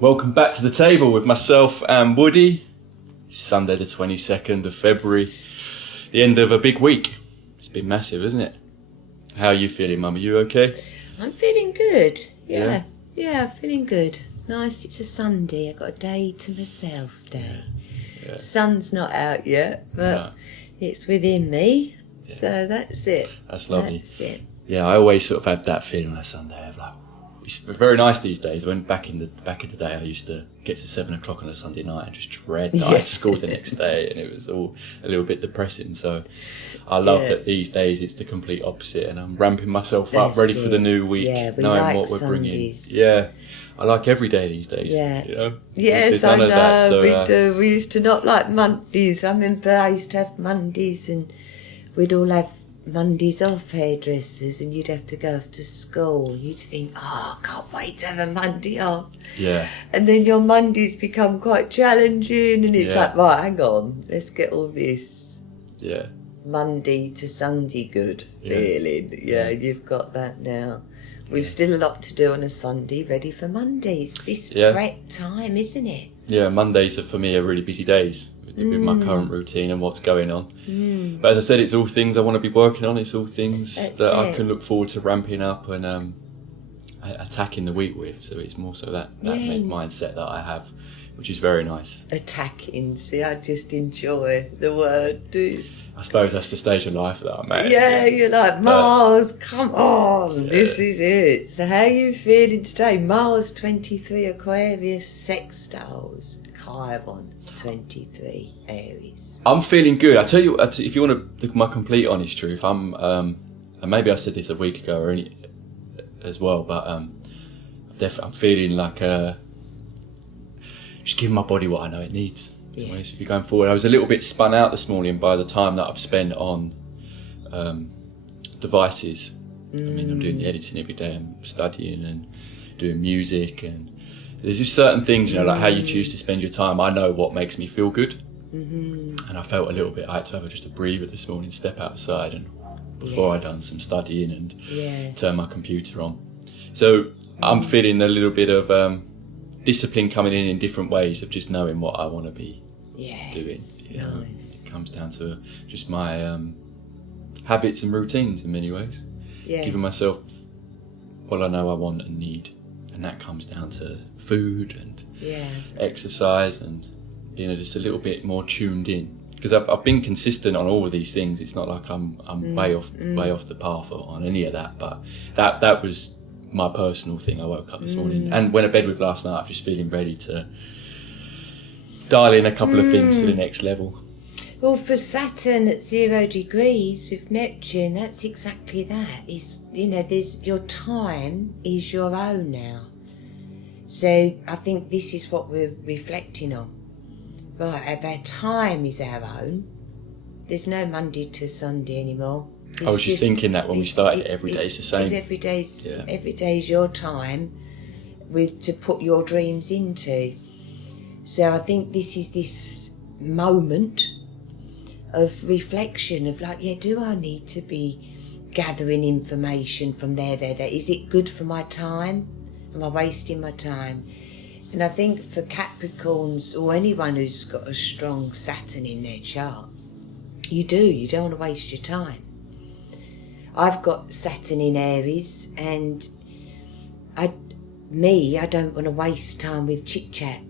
Welcome back to the table with myself and Woody. It's Sunday the 22nd of February, the end of a big week. It's been massive, isn't it? How are you feeling, Mum? Are you okay? I'm feeling good. Yeah, feeling good. Nice, it's a Sunday. I've got a day to myself day. Yeah. Sun's not out yet, but it's within me. Yeah. So that's it. That's lovely. That's it. Yeah, I always sort of had that feeling on a Sunday of like, it's very nice these days. When back in the day, I used to get to 7 o'clock on a Sunday night and just dread that I had school the next day, and it was all a little bit depressing. So I love that these days it's the complete opposite, and I'm ramping myself up, ready for the new week, knowing like what we're Sundays. bringing. Yeah, I like every day these days. Yeah, you know? Yes, I know. We do. We used to not like Mondays. I remember I used to have Mondays, and we'd all have Mondays off, hairdressers, and you'd have to go off to school. You'd think, I can't wait to have a Monday off. Yeah. And then your Mondays become quite challenging, and it's like, right, hang on, let's get all this Monday to Sunday good feeling. Yeah, you've got that now. We've still a lot to do on a Sunday, ready for Mondays. This prep time, isn't it? Yeah, Mondays are for me are really busy days. With my current routine and what's going on. But as I said, it's all things I want to be working on. It's all things I can look forward to ramping up and attacking the week with. So it's more so that mindset that I have, which is very nice. Attacking, see, I just enjoy the word, do. I suppose that's the stage of life that I'm at. Yeah, you're like, Mars, come on, this is it. So how are you feeling today? Mars 23 Aquarius sextiles, Chiron 23 Aries. I'm feeling good. I tell you, if you want to, my complete honest truth, I'm, and maybe I said this a week ago or as well, but I'm feeling like just giving my body what I know it needs. To be honest with you, going forward, I was a little bit spun out this morning by the time that I've spent on devices. I mean, I'm doing the editing every day, I'm studying and doing music, and there's just certain things, you know, like how you choose to spend your time. I know what makes me feel good, and I felt a little bit. I had to have just a breather this morning, step outside, and before I'd done some studying and turn my computer on. So I'm feeling a little bit of discipline coming in different ways of just knowing what I want to be doing. You know, it comes down to just my habits and routines in many ways. Giving myself what I know I want and need. And that comes down to food and exercise and being just a little bit more tuned in. Because I've been consistent on all of these things. It's not like I'm way off the path on any of that. But that was my personal thing. I woke up this morning and went to bed with last night. I'm just feeling ready to dial in a couple of things to the next level. Well, for Saturn at 0 degrees with Neptune, that's exactly that. It's, you know, your time is your own now. So I think this is what we're reflecting on. Right, if our time is our own, there's no Monday to Sunday anymore. I was just thinking that when we started, every day's the same. Every day's your time to put your dreams into. So I think this is this moment of reflection of like, do I need to be gathering information from there? Is it good for my time? Am I wasting my time? And I think for Capricorns or anyone who's got a strong Saturn in their chart, you don't want to waste your time. I've got Saturn in Aries, and I don't want to waste time with chit chat.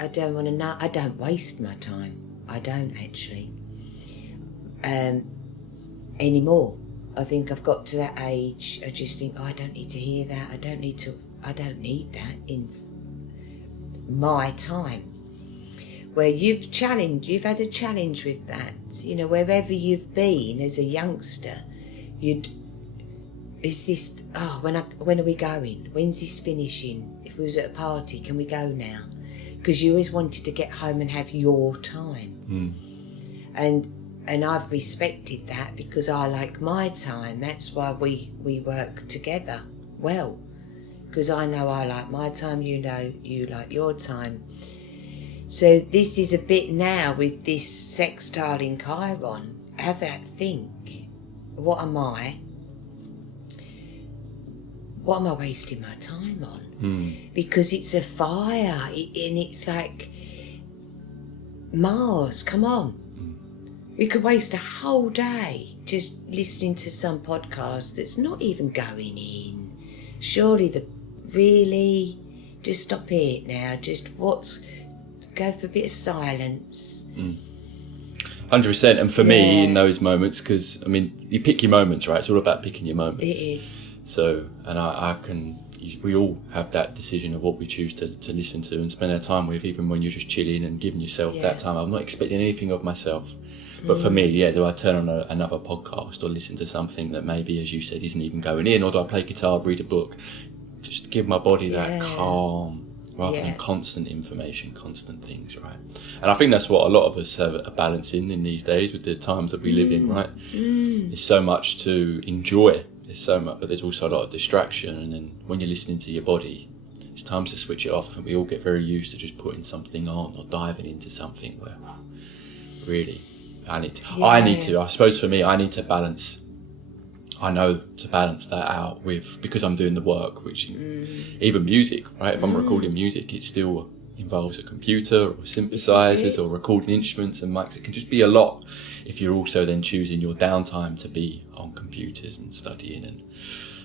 I don't want to know. I don't waste my time. I don't actually. Anymore. I think I've got to that age. I just think, I don't need to hear that. I don't need that in my time. Where you've had a challenge with that. You know, wherever you've been as a youngster, when are we going? When's this finishing? If we was at a party, can we go now? Because you always wanted to get home and have your time. And I've respected that because I like my time. That's why we work together well. Because I know I like my time, you know you like your time. So this is a bit now with this sextile in Chiron. Have that think. What am I? what am I wasting my time on? Because it's a fire, and it's like, Mars, come on. We could waste a whole day just listening to some podcast that's not even going in. Surely really, just stop it now. Just go for a bit of silence. 100%. And for me, in those moments, because, I mean, you pick your moments, right? It's all about picking your moments. It is. So, and we all have that decision of what we choose to listen to and spend our time with, even when you're just chilling and giving yourself that time. I'm not expecting anything of myself. But for me, do I turn on another podcast or listen to something that maybe, as you said, isn't even going in? Or do I play guitar, read a book? Just give my body that calm rather than constant information, constant things, right? And I think that's what a lot of us have a balance in these days with the times that we live in, right? There's so much to enjoy. There's so much, but there's also a lot of distraction. And then when you're listening to your body, it's time to switch it off. I think we all get very used to just putting something on or diving into something where really... I suppose for me, I need to balance. I know to balance that out with, because I'm doing the work, which even music, right? If I'm recording music, it still involves a computer or synthesizers or recording instruments and mics. It can just be a lot if you're also then choosing your downtime to be on computers and studying. And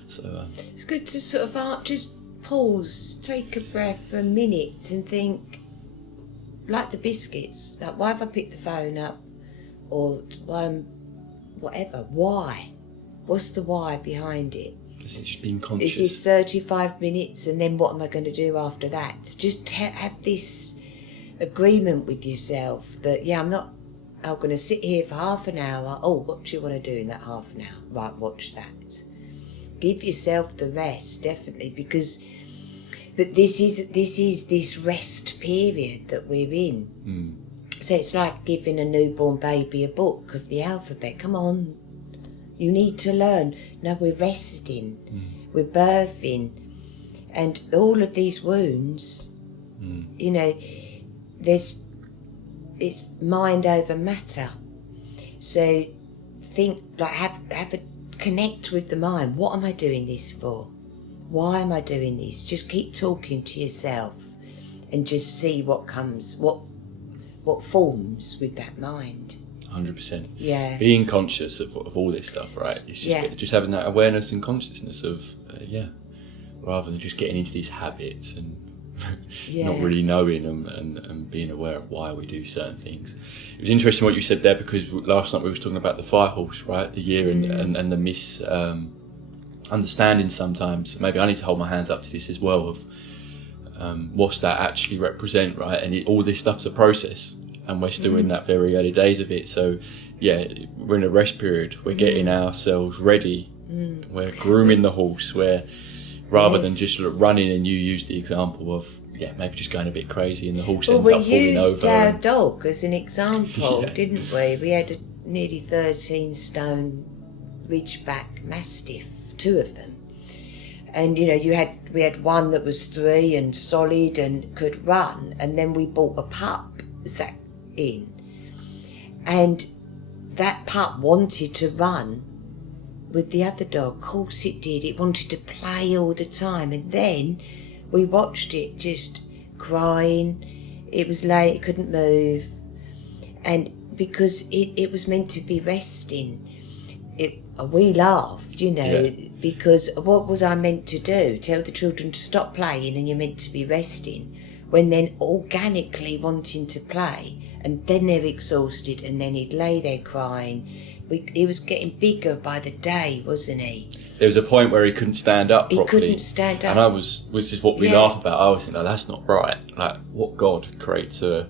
so it's good to sort of just pause, take a breath for a minute and think, like the biscuits, like, why have I picked the phone up? Or whatever. Why? What's the why behind it? Is it just being conscious? Is this 35 minutes and then what am I going to do after that? Just have this agreement with yourself that, I'm going to sit here for half an hour. Oh, what do you want to do in that half an hour? Right, watch that. Give yourself the rest, definitely, but this is this rest period that we're in. So it's like giving a newborn baby a book of the alphabet. Come on, you need to learn. No, we're resting, we're birthing, and all of these wounds, it's mind over matter. So think, like, have a connect with the mind. What am I doing this for? Why am I doing this? Just keep talking to yourself and just see what comes, what forms with that mind. 100%. Yeah. Being conscious of all this stuff, right? It's just having that awareness and consciousness of, rather than just getting into these habits and not really knowing and being aware of why we do certain things. It was interesting what you said there, because last night we were talking about the fire horse, right? The year and the understanding sometimes. Maybe I need to hold my hands up to this as well of what's that actually represent, right? And all this stuff's a process, and we're still in that very early days of it. So we're in a rest period, we're getting ourselves ready, we're grooming the horse, we're rather than just running. And you used the example of maybe just going a bit crazy and the horse ends up falling over. We used our dog as an example, didn't we? We had a nearly 13 stone Ridgeback Mastiff, 2 of them. And we had one that was 3 and solid and could run, and then we bought a pup Zach in, and that pup wanted to run with the other dog. Of course it did. It wanted to play all the time, and then we watched it just crying. It was late, it couldn't move, and because it was meant to be resting, we laughed, because what was I meant to do? Tell the children to stop playing and you're meant to be resting, when then organically wanting to play, and then they're exhausted, and then he'd lay there crying. He was getting bigger by the day, wasn't he? There was a point where he couldn't stand up properly. He couldn't stand up. And which is what we laugh about. I was thinking, that's not right. Like, what God creates a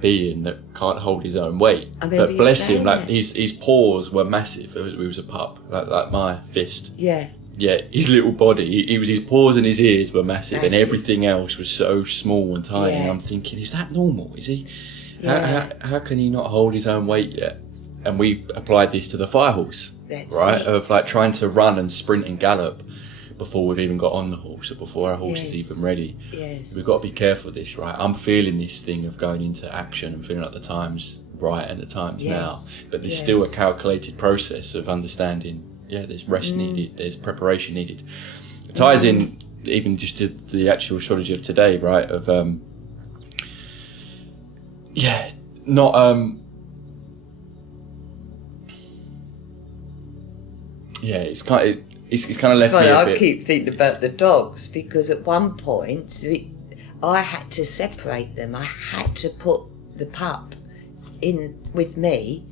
being that can't hold his own weight? But bless him, like his paws were massive. He was a pup, like my fist. Yeah. Yeah, his little body, his paws and his ears were massive, and everything else was so small and tiny. And I'm thinking, is that normal? Is he? Yeah. How can he not hold his own weight yet? And we applied this to the fire horse, right? Of like trying to run and sprint and gallop before we've even got on the horse, or before our horse is even ready. Yes. We've got to be careful of this, right? I'm feeling this thing of going into action and feeling like the time's right and the time's now. But there's still a calculated process of understanding, there's rest needed, there's preparation needed. ties in even just to the actual astrology of today, right? Of it's kind of left funny, me a I bit. keep thinking about the dogs because at one point I had to separate them. I had to put the pup in with me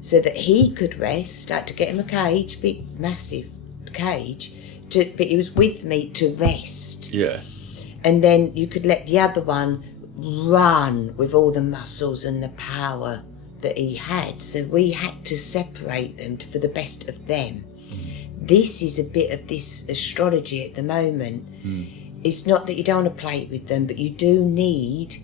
so that he could rest. I had to get him a cage, big, massive cage, but he was with me to rest. Yeah. And then you could let the other one run with all the muscles and the power that he had. So we had to separate them for the best of them. This is a bit of this astrology at the moment. It's not that you don't want to play with them, but you do need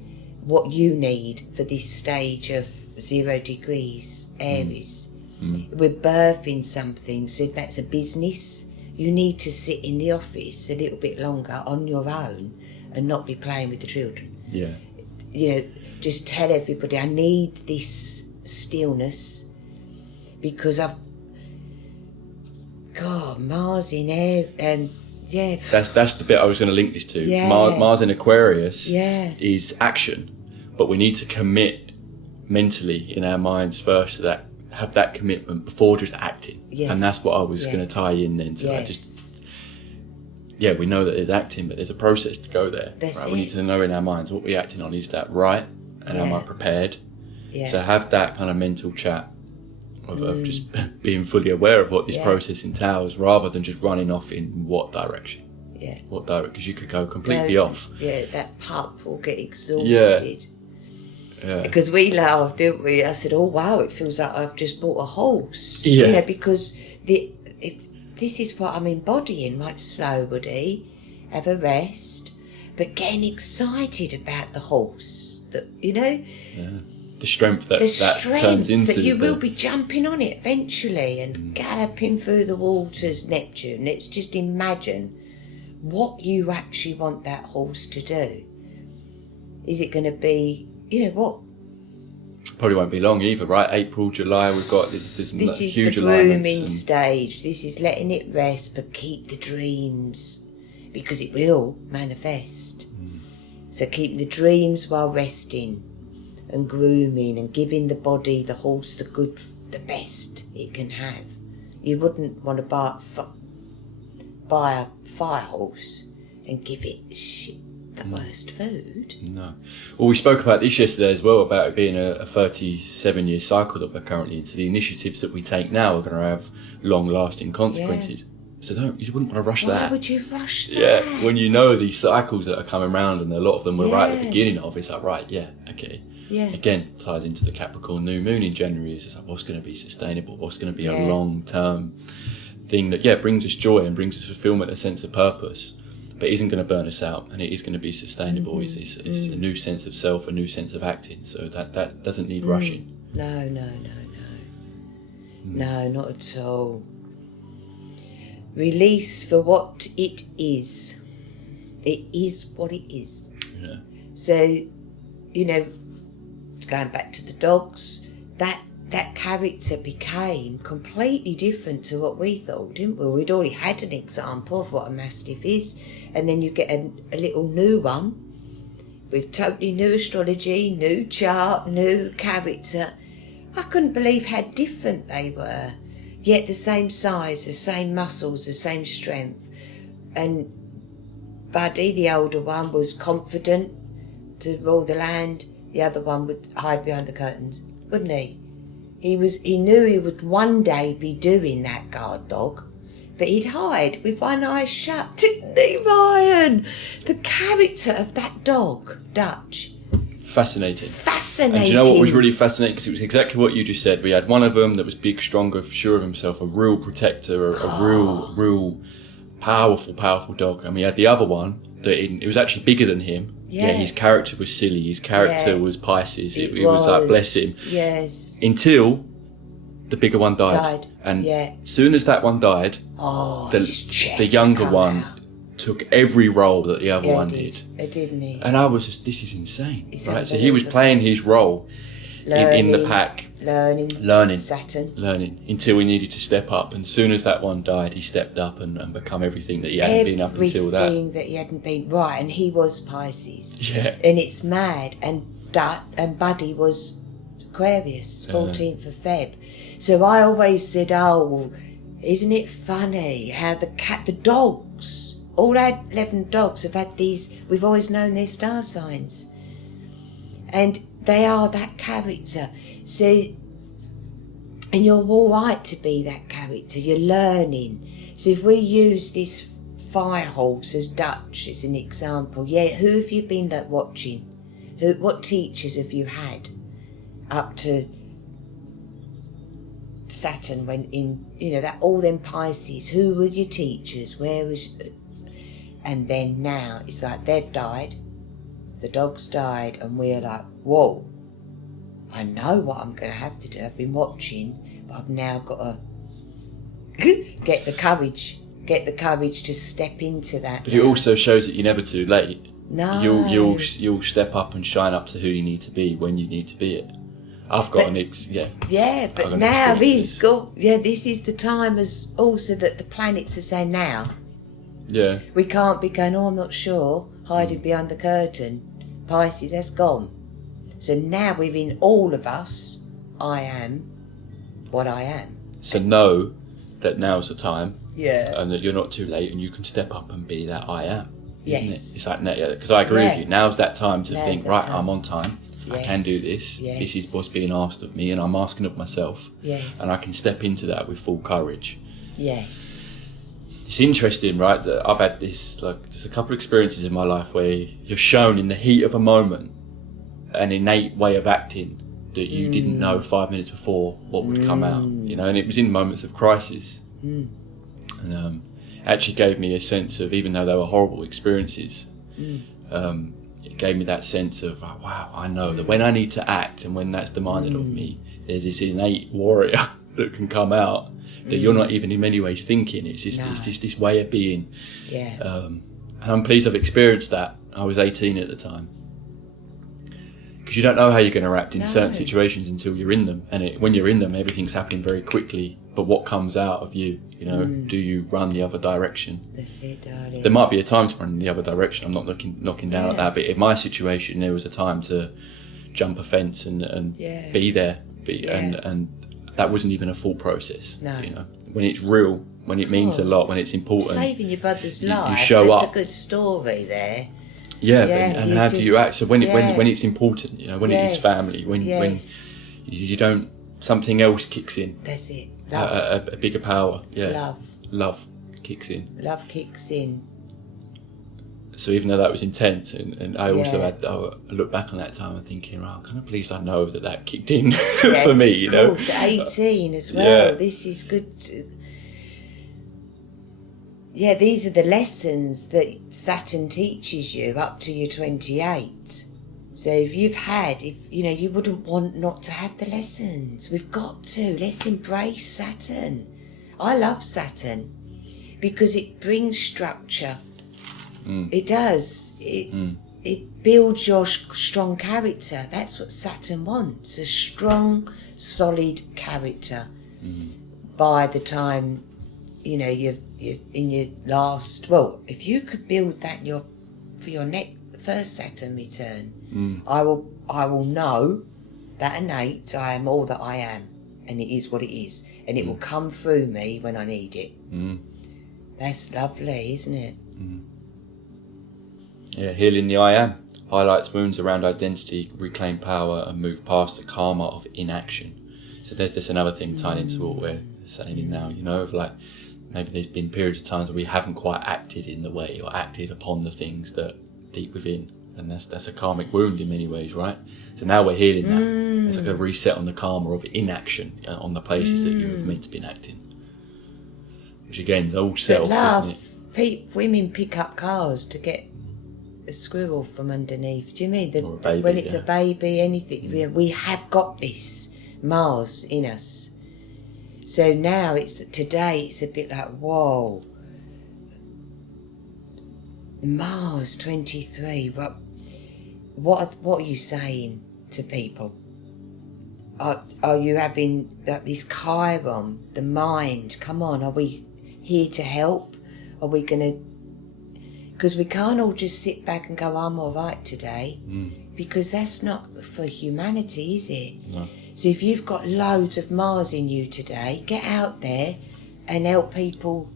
what you need for this stage of 0 degrees Aries. We're birthing something, so if that's a business, you need to sit in the office a little bit longer on your own and not be playing with the children. Yeah. You know, just tell everybody, I need this stillness because Mars in air, That's the bit I was going to link this to. Yeah. Mars in Aquarius is action, but we need to commit mentally in our minds first to that, have that commitment before just acting. Yes. And that's what I was going to tie in then to we know that there's acting, but there's a process to go there. That's We need to know in our minds what we're acting on. Is that right? And am I prepared? Yeah. So have that kind of mental chat of just being fully aware of what this process entails, rather than just running off in what direction. Yeah. What direction? Because you could go completely off. Yeah, that pup will get exhausted. Yeah. Because we laughed, didn't we? I said, "Oh wow, it feels like I've just bought a horse." Yeah. You know, because this is what I'm embodying. Like slow, Woody, have a rest, but getting excited about the horse. That The strength that turns into that you will be jumping on it eventually and galloping through the waters, Neptune. Let's just imagine what you actually want that horse to do. Is it going to be, what? Probably won't be long either, right? April, July, we've got this This is huge the alignments. grooming stage. This is letting it rest, but keep the dreams, because it will manifest. So keep the dreams while resting and grooming and giving the body, the horse, the best it can have. You wouldn't want to buy a fire horse and give it the worst food. No. Well, we spoke about this yesterday as well, about it being a 37-year cycle that we're currently in. So the initiatives that we take now are going to have long-lasting consequences. So you wouldn't want to rush that. Why would you rush that? Yeah, when you know these cycles that are coming around, and a lot of them we're right at the beginning of, it's like, right, okay. Yeah. Again, ties into the Capricorn new moon in January. It's just like, what's going to be sustainable? What's going to be a long-term thing that, brings us joy and brings us fulfillment, a sense of purpose, but isn't going to burn us out, and it is going to be sustainable. It's a new sense of self, a new sense of acting. So that doesn't need rushing. No, not at all. Release for what it is. It is what it is. Yeah. So, going back to the dogs, that character became completely different to what we thought, didn't we? We'd already had an example of what a mastiff is, and then you get a little new one with totally new astrology, new chart, new character. I couldn't believe how different they were, yet the same size, the same muscles, the same strength. And Buddy, the older one, was confident to rule the land. The other one would hide behind the curtains, wouldn't he? He knew he would one day be doing that, guard dog, but he'd hide with one eye shut, didn't he, Ryan? The character of that dog, Dutch. Fascinating. And do you know what was really fascinating? Because it was exactly what you just said. We had one of them that was big, stronger, sure of himself, a real protector, a real powerful dog. And we had the other one that it was actually bigger than him. Yeah, his character was silly. His character was Pisces. It was like, bless him. Yes. Until the bigger one died. And as soon as that one died, the younger one took every role that the other one did. Didn't he? And I was just, this is insane. It's right? So he was playing his role in the pack. Learning. Saturn. Learning until he needed to step up. And as soon as that one died, he stepped up and become everything that he hadn't been up until that. Everything that he hadn't been. Right, and he was Pisces. Yeah. And it's mad. And Buddy was Aquarius, 14th of Feb. So I always said, oh, well, isn't it funny how the dogs, all our 11 dogs have had these, we've always known their star signs. And they are that character. So, and you're all right to be that character. You're learning. So if we use this fire horse as Dutch as an example, who have you been watching? What teachers have you had up to Saturn when in, that all them Pisces? Who were your teachers? Where was... And then now it's like they've died, the dogs died, and we're like, whoa, I know what I'm going to have to do. I've been watching, but I've now got to get the courage to step into that. But it also shows that you're never too late. No. You'll step up and shine up to who you need to be when you need to be it. I've got but now this is the time as also that the planets are saying now. Yeah. We can't be going, I'm not sure, hiding behind the curtain. Pisces, that's gone. So now within all of us, I am what I am. So know that now's the time. Yeah. And that you're not too late and you can step up and be that I am. Isn't Yes. it? It's like, because I agree with you. Now's that time to think, right, I'm on time. Yes. I can do this. Yes. This is what's being asked of me and I'm asking of myself. Yes. And I can step into that with full courage. Yes. It's interesting, right, that I've had this, there's a couple of experiences in my life where you're shown in the heat of a moment an innate way of acting that you didn't know 5 minutes before what would come out, and it was in moments of crisis. And actually gave me a sense of, even though they were horrible experiences, it gave me that sense of, wow, I know that when I need to act and when that's demanded of me, there's this innate warrior that can come out that you're not even in many ways thinking. It's just this way of being. Yeah. And I'm pleased I've experienced that. I was 18 at the time. Because you don't know how you're going to act in certain situations until you're in them. And when you're in them, everything's happening very quickly. But what comes out of you, do you run the other direction? That's it, darling. There might be a time to run in the other direction. I'm not knocking down at that. But in my situation, there was a time to jump a fence and be there. And that wasn't even a full process. No. When it's real, when it means a lot, when it's important. Saving your brother's life. You show That's up. a good story there. Yeah, and how do you act? So when it's important, when it is family, when you don't, something else kicks in. That's it. Love. A bigger power. It's love. Love kicks in. Love kicks in. So even though that was intense, and I also I look back on that time and thinking, I'm kind of pleased I know that kicked in for me. Of course, 18 as well. Yeah. This is good. These are the lessons that Saturn teaches you up to your 28. So if you wouldn't want not to have the lessons. We've got to. Let's embrace Saturn. I love Saturn because it brings structure. It does. It builds your strong character. That's what Saturn wants. A strong, solid character. By the time, you're in your last... Well, if you could build that for your first Saturn return, I will know that innate I am all that I am. And it is what it is. And it will come through me when I need it. That's lovely, isn't it? Yeah, healing the I am. Highlights wounds around identity, reclaim power and move past the karma of inaction. So there's another thing tying into what we're saying now, of maybe there's been periods of times where we haven't quite acted in the way or acted upon the things that deep within. And that's a karmic wound in many ways, right? So now we're healing that. It's like a reset on the karma of inaction on the places that you have meant to be acting. Which again is all self, isn't it? Women pick up cars to get a squirrel from underneath. Do you mean Or a baby, when it's a baby, anything? We have got this Mars in us. So now today it's a bit like, whoa, Mars 23. What are you saying to people? Are you having like this chiron, the mind? Come on, are we here to help? Are we going to... Because we can't all just sit back and go, I'm all right today. Because that's not for humanity, is it? No. So if you've got loads of Mars in you today, get out there and help people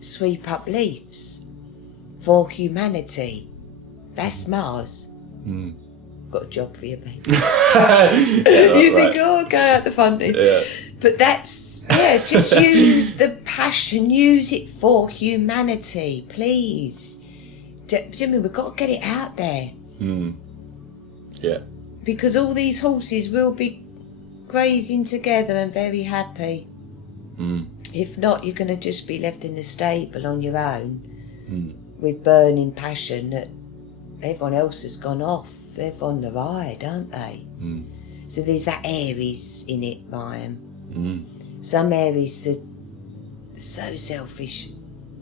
sweep up leaves for humanity. That's Mars. Got a job for you, babe. You think, oh, go out the funnies. Yeah. But that's, just use the passion, use it for humanity, please. Do you mean, we've got to get it out there. Yeah. Because all these horses will be grazing together and very happy. If not, you're going to just be left in the stable on your own with burning passion that everyone else has gone off. They're on the ride, aren't they? So there's that Aries in it, Ryan. Some Aries are so selfish,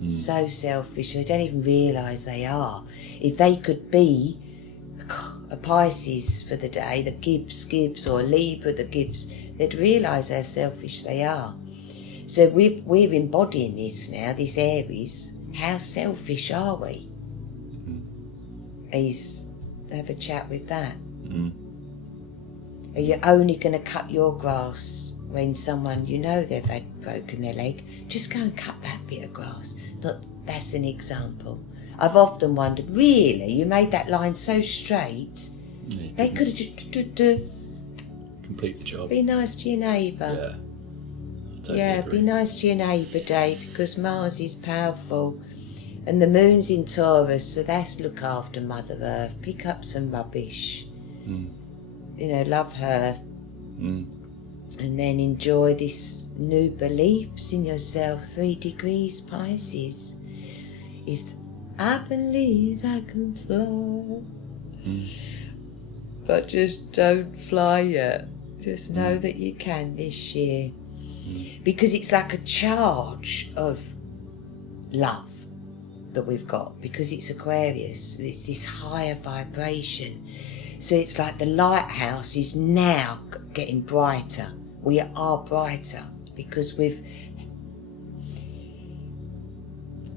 so selfish, they don't even realise they are. If they could be a Pisces for the day that gives, or a Libra that gives, they'd realise how selfish they are. So we're embodying this now, this Aries. How selfish are we? Have a chat with that. Are you only going to cut your grass when someone, you know, they've had broken their leg? Just go and cut that bit of grass. That's an example. I've often wondered, really, you made that line so straight, they could have just complete the job. Be nice to your neighbour. Yeah. Be nice to your neighbour, Dave, because Mars is powerful. And the moon's in Taurus, so that's look after Mother Earth. Pick up some rubbish. Love her. And then enjoy this new beliefs in yourself. 3 degrees Pisces is, I believe I can fly. But just don't fly yet. Just know that you can this year. Because it's like a charge of love that we've got, because it's Aquarius, it's this higher vibration. So it's like the lighthouse is now getting brighter. We are brighter because we've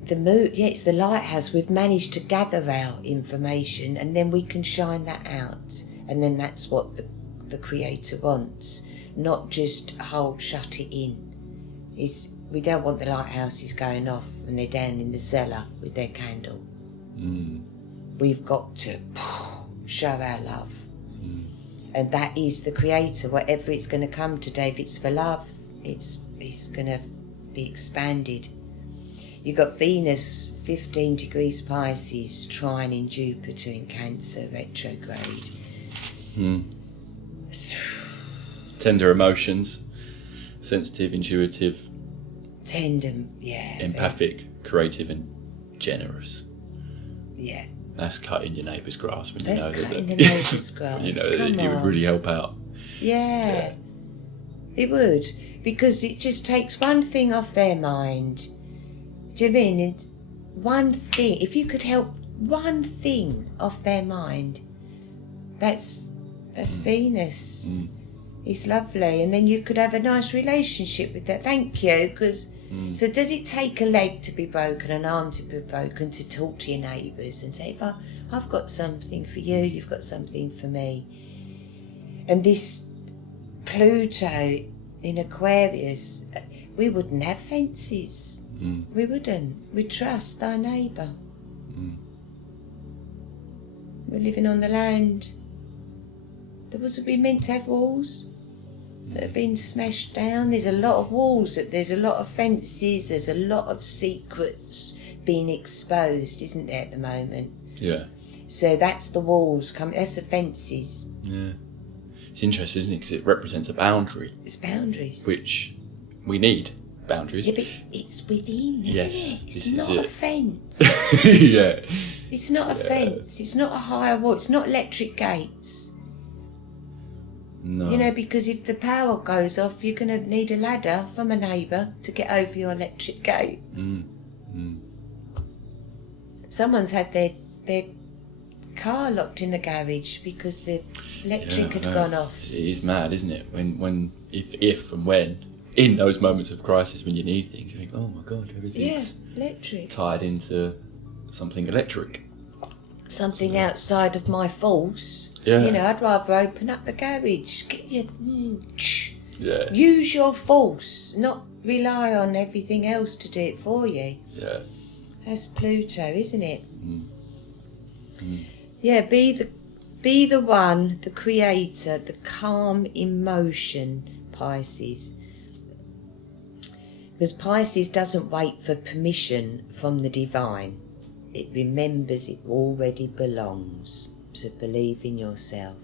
the moon, it's the lighthouse. We've managed to gather our information, and then we can shine that out, and then that's what the Creator wants, not just shut it in. We don't want the lighthouses going off when they're down in the cellar with their candle. We've got to show our love. And that is the Creator. Whatever it's going to come to, Dave, it's for love. It's going to be expanded. You've got Venus, 15 degrees Pisces, trining Jupiter in Cancer, retrograde. Tender emotions, sensitive, intuitive, empathic, creative, and generous. Yeah. That's cutting your neighbour's grass when That's you know cutting the neighbour's grass. You know that it would really help out. Yeah, it would, because it just takes one thing off their mind. Do you mean one thing? If you could help one thing off their mind, that's Venus. It's lovely, and then you could have a nice relationship with that. Thank you, because. So does it take a leg to be broken, an arm to be broken, to talk to your neighbours and say, if I've got something for you, you've got something for me? And this Pluto in Aquarius, we wouldn't have fences. We wouldn't. We'd trust thy neighbour. We're living on the land. We meant to have walls that have been smashed down. There's a lot of walls, there's a lot of fences, there's a lot of secrets being exposed, isn't there, at the moment? Yeah. So that's the walls coming, that's the fences. Yeah. It's interesting, isn't it? Because it represents a boundary. It's boundaries. Which we need boundaries. Yeah, but it's within, isn't it? It's not a fence. Yeah. It's not a fence. It's not a higher wall. It's not electric gates. No. Because if the power goes off, you're going to need a ladder from a neighbour to get over your electric gate. Someone's had their car locked in the garage because the electric had gone off. It is mad, isn't it? If and when, in those moments of crisis when you need things, you think, oh my God, everything's electric. tied into something electric. Something outside of my force. Yeah. You know, I'd rather open up the garage. Get your, use your force, not rely on everything else to do it for you. Yeah. That's Pluto, isn't it? Mm. Yeah, be the one, the creator, the calm emotion, Pisces. Because Pisces doesn't wait for permission from the divine. It remembers it already belongs. So believe in yourself.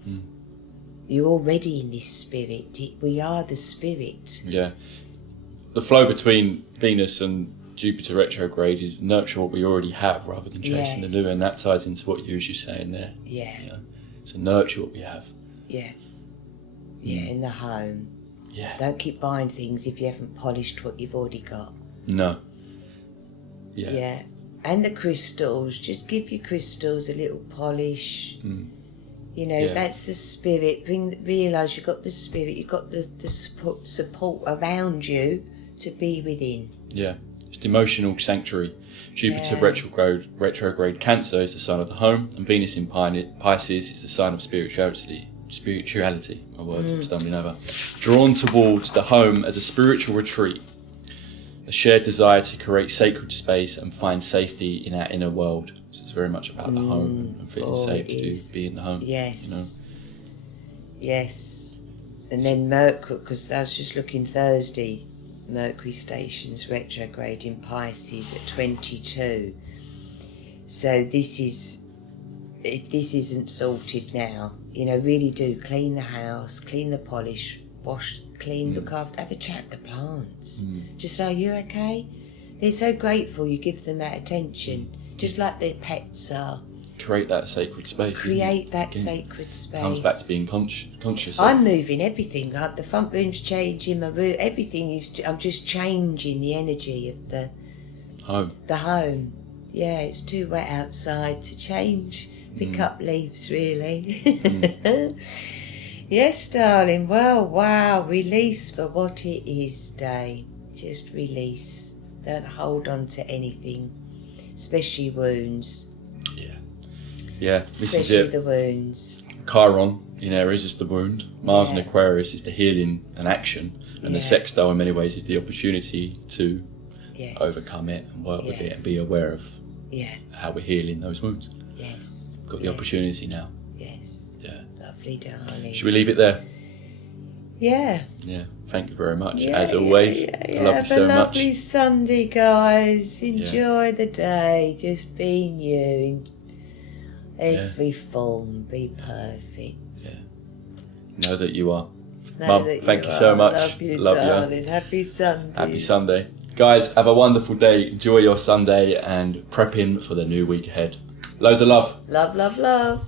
You're already in this spirit. We are the spirit. Yeah. The flow between Venus and Jupiter retrograde is nurture what we already have rather than chasing the new, and that ties into what you were just saying there. Yeah. You know? So nurture what we have. Yeah. Yeah, in the home. Yeah. Don't keep buying things if you haven't polished what you've already got. No. Yeah. Yeah. And the crystals, just give your crystals a little polish. You know, that's the spirit. Realise you've got the spirit, you've got the support around you to be within. Yeah. Just emotional sanctuary. Jupiter retrograde Cancer is the sign of the home, and Venus in Pisces is the sign of spirituality. My words, I'm stumbling over. Drawn towards the home as a spiritual retreat. A shared desire to create sacred space and find safety in our inner world. So it's very much about the home and feeling safe to be in the home. Yes. You know? Yes. And then Mercury, because I was just looking Thursday, Mercury stations retrograde in Pisces at 22. So if this isn't sorted now, you know, really do clean the house, clean the polish, wash, clean, look after, have a chat with the plants. Just so you're okay. They're so grateful you give them that attention, just like their pets are. Create that sacred space. Create that sacred space. Comes back to being conscious. I'm moving everything up. The front room's changing, my room, everything is. I'm just changing the energy of the home. The home. Yeah, it's too wet outside to change. Pick up leaves, really. Yes, darling. Well, wow. Release for what it is, Day. Just release. Don't hold on to anything, especially wounds. Yeah, this especially is it. The wounds. Chiron in Aries is the wound. Mars in Aquarius is the healing and action. And the sextile in many ways is the opportunity to overcome it and work with it and be aware of how we're healing those wounds. Yes. Got the opportunity now. Yes. Yeah. Lovely, darling. Should we leave it there? Yeah. Yeah. Thank you very much, as always. I love you so much. Have a lovely Sunday, guys. Enjoy the day. Just being you in every form. Be perfect. Yeah. Know that you are. Mum, thank you so much. Love you, darling. Happy Sunday. Happy Sunday. Guys, have a wonderful day. Enjoy your Sunday and prep in for the new week ahead. Loads of love. Love, love, love.